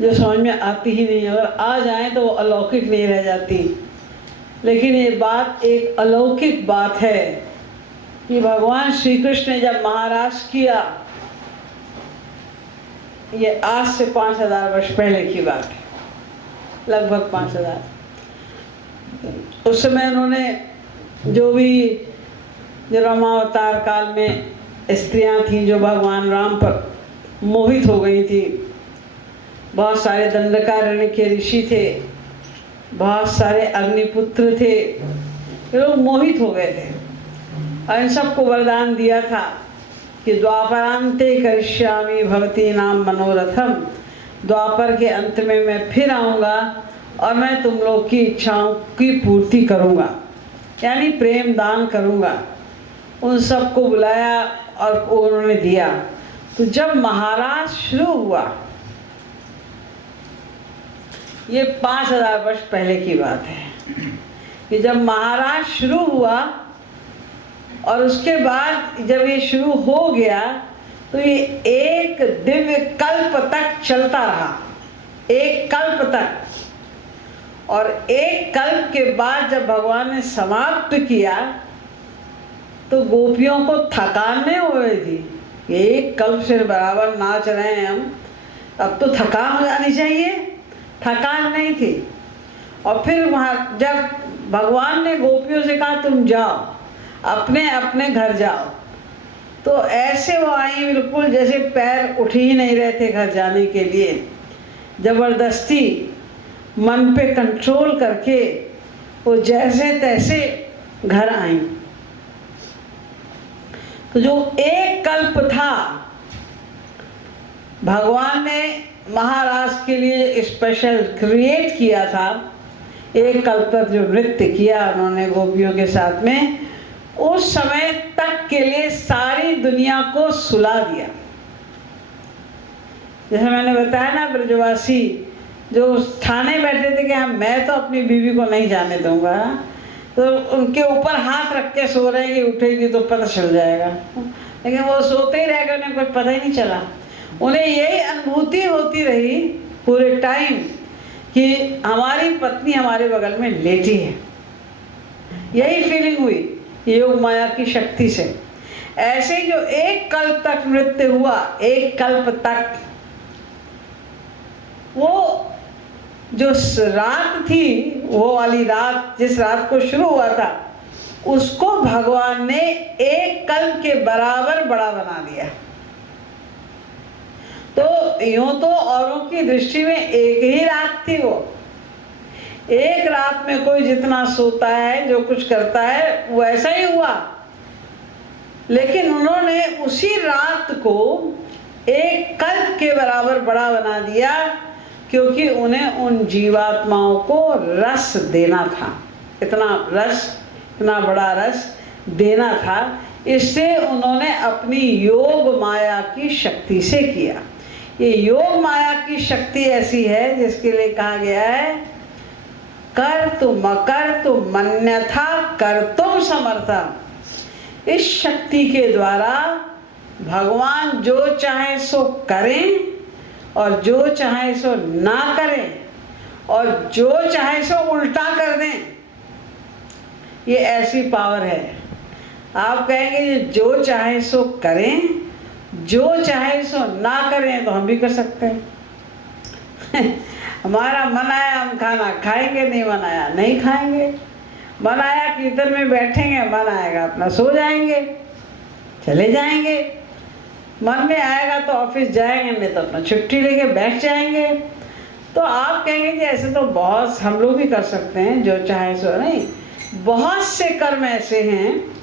जो समझ में आती ही नहीं, अगर आ जाए तो वो अलौकिक नहीं रह जाती। लेकिन ये बात एक अलौकिक बात है कि भगवान श्री कृष्ण ने जब महाराज किया, ये आज से 5000 वर्ष पहले की बात है, लगभग 5000। उस समय उन्होंने जो रामावतार काल में स्त्रियां थीं जो भगवान राम पर मोहित हो गई थी, बहुत सारे दंडकारण्य के ऋषि थे, बहुत सारे अग्निपुत्र थे, ये लोग मोहित हो गए थे और इन सबको वरदान दिया था कि द्वापरांते करिष्यामि भवती नाम मनोरथम, द्वापर के अंत में मैं फिर आऊँगा और मैं तुम लोग की इच्छाओं की पूर्ति करूँगा, यानी प्रेम दान करूँगा। उन सबको बुलाया और उन्होंने दिया। तो जब महाराज शुरू हुआ, ये 5000 वर्ष पहले की बात है कि जब महाराज शुरू हुआ और उसके बाद जब ये शुरू हो गया तो ये एक दिव्य कल्प तक चलता रहा, एक कल्प तक। और एक कल्प के बाद जब भगवान ने समाप्त किया तो गोपियों को थकान नहीं हो रही थी। एक कल्प से बराबर नाच रहे हैं हम, अब तो थकान हो जानी चाहिए, थकान नहीं थी। और फिर वहाँ जब भगवान ने गोपियों से कहा तुम जाओ, अपने अपने घर जाओ, तो ऐसे वो आई बिल्कुल जैसे पैर उठ ही नहीं रहे थे घर जाने के लिए। ज़बरदस्ती मन पे कंट्रोल करके वो जैसे तैसे घर आई। तो जो एक कल्प था, भगवान ने महाराज के लिए स्पेशल क्रिएट किया था। एक कल्प तक जो नृत्य किया उन्होंने गोपियों के साथ में, उस समय तक के लिए सारी दुनिया को सुला दिया। जैसे मैंने बताया ना, ब्रजवासी जो ठाने बैठे थे कि हाँ मैं तो अपनी बीवी को नहीं जाने दूंगा, तो उनके ऊपर हाथ रख के सो रहे हैं कि उठेगी तो पता चल जाएगा, लेकिन वो सोते ही रह गए, उन्हें कुछ पता ही नहीं चला। उन्हें यही अनुभूति होती रही पूरे टाइम कि हमारी पत्नी हमारे बगल में लेटी है, यही फीलिंग हुई योग माया की शक्ति से। ऐसे जो एक कल्प तक नृत्य हुआ, एक कल्प तक, वो जो रात थी, वो वाली रात जिस रात को शुरू हुआ था, उसको भगवान ने एक कल्प के बराबर बड़ा बना दिया। तो यूं तो औरों की दृष्टि में एक ही रात थी वो, एक रात में कोई जितना सोता है, जो कुछ करता है वो ऐसा ही हुआ। लेकिन उन्होंने उसी रात को एक कल्प के बराबर बड़ा बना दिया, क्योंकि उन्हें उन जीवात्माओं को रस देना था, इतना रस, इतना बड़ा रस देना था। इससे उन्होंने अपनी योग माया की शक्ति से किया। ये योग माया की शक्ति ऐसी है जिसके लिए कहा गया है, कर तुम अकर तुम मन्यथा कर तुम समर्था। इस शक्ति के द्वारा भगवान जो चाहे सो करें और जो चाहे सो ना करें और जो चाहे सो उल्टा कर दें। ये ऐसी पावर है। आप कहेंगे जो चाहे सो करें, जो चाहे सो ना करें, तो हम भी कर सकते हैं। हमारा मन आया हम खाना खाएंगे, नहीं मन आया नहीं खाएंगे। मन आया कीर्तन में बैठेंगे, मन आएगा अपना सो जाएंगे, चले जाएंगे। मन में आएगा तो ऑफिस जाएंगे, नहीं तो अपना छुट्टी लेके बैठ जाएंगे। तो आप कहेंगे कि ऐसे तो बहुत हम लोग भी कर सकते हैं, जो चाहे सो नहीं। बहुत से कर्म ऐसे हैं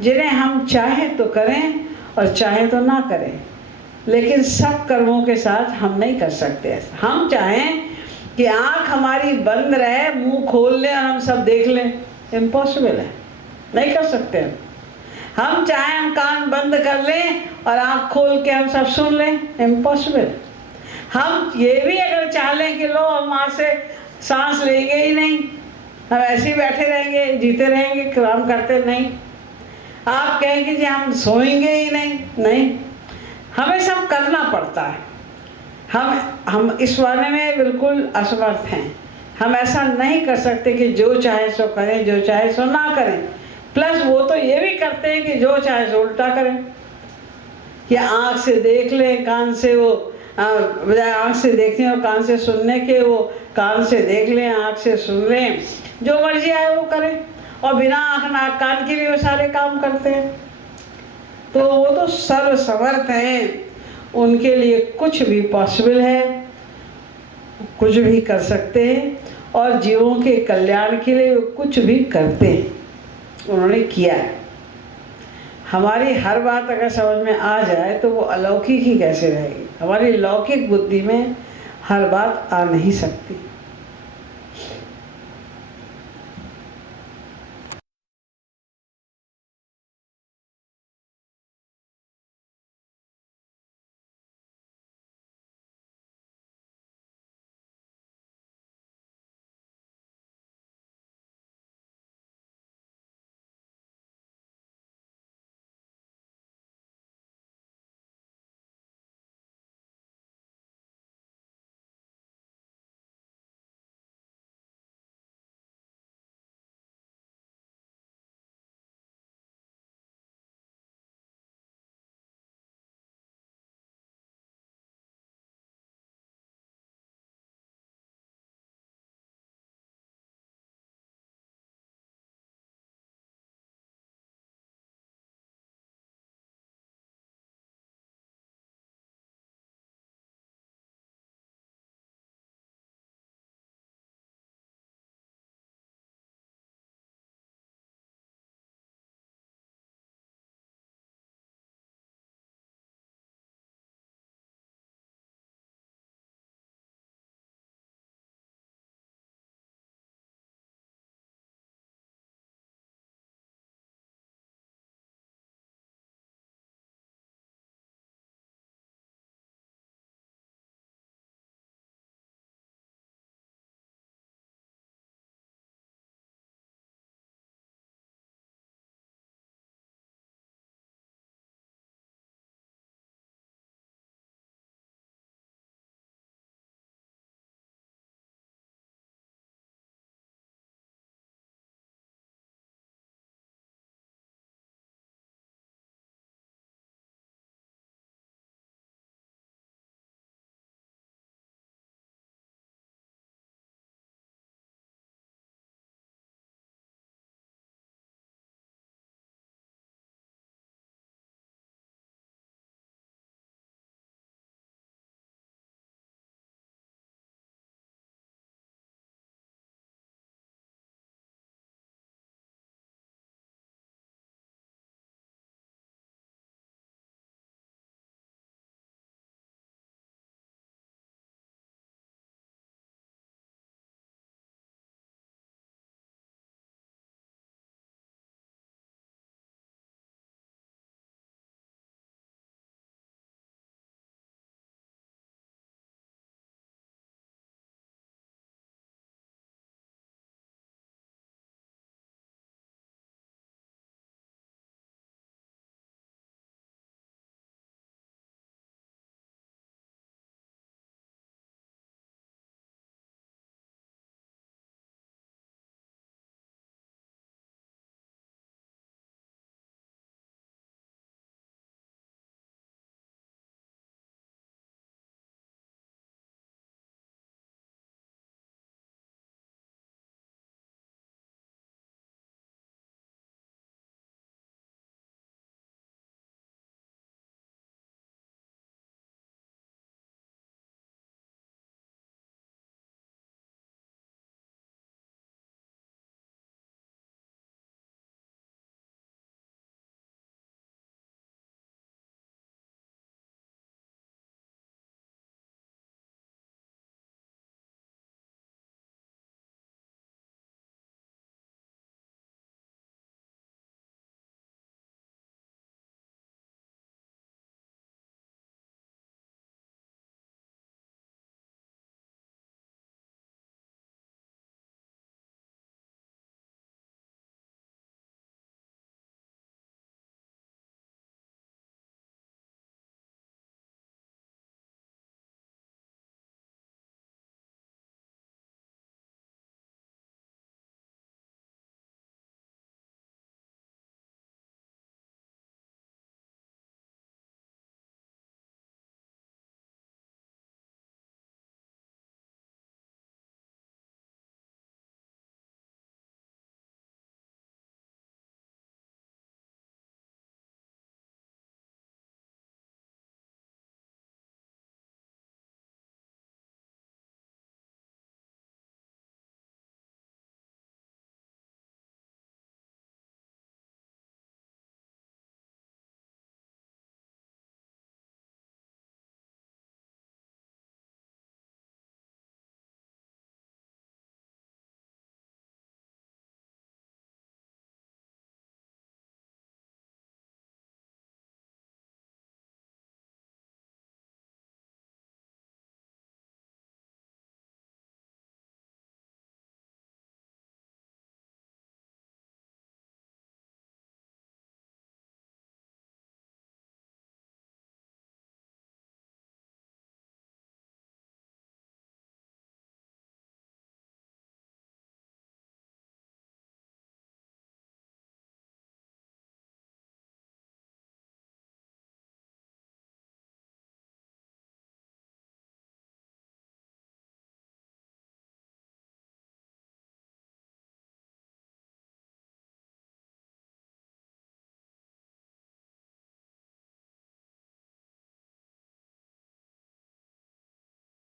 जिन्हें हम चाहे तो करें और चाहे तो ना करें, लेकिन सब कर्मों के साथ हम नहीं कर सकते ऐसा। हम चाहें कि आँख हमारी बंद रहे, मुंह खोल लें और हम सब देख लें, इम्पॉसिबल है, नहीं कर सकते हम चाहें हम कान बंद कर लें और आँख खोल के हम सब सुन लें, इम्पॉसिबल। हम ये भी अगर चाह लें कि लो हम वहाँ से सांस लेंगे ही नहीं, हम ऐसे ही बैठे रहेंगे, जीते रहेंगे, काम करते नहीं। आप कहेंगे कि हम सोएंगे ही नहीं, नहीं, हमें सब करना पड़ता है। हम इस मामले में बिल्कुल असमर्थ हैं। हम ऐसा नहीं कर सकते कि जो चाहे सो करें, जो चाहे सो ना करें। प्लस वो तो ये भी करते हैं कि जो चाहे सो उल्टा करें, कि आँख से देख लें, कान से वो बजाय आँख से देखने और कान से सुनने के, वो कान से देख लें, आँख से सुन लें, जो मर्जी आए वो करें। और बिना आँख नाक कान के भी वो सारे काम करते हैं। तो वो तो सर्वसमर्थ हैं, उनके लिए कुछ भी पॉसिबल है, कुछ भी कर सकते हैं और जीवों के कल्याण के लिए वो कुछ भी करते हैं, उन्होंने किया है। हमारी हर बात अगर समझ में आ जाए तो वो अलौकिक ही कैसे रहेगी। हमारी लौकिक बुद्धि में हर बात आ नहीं सकती।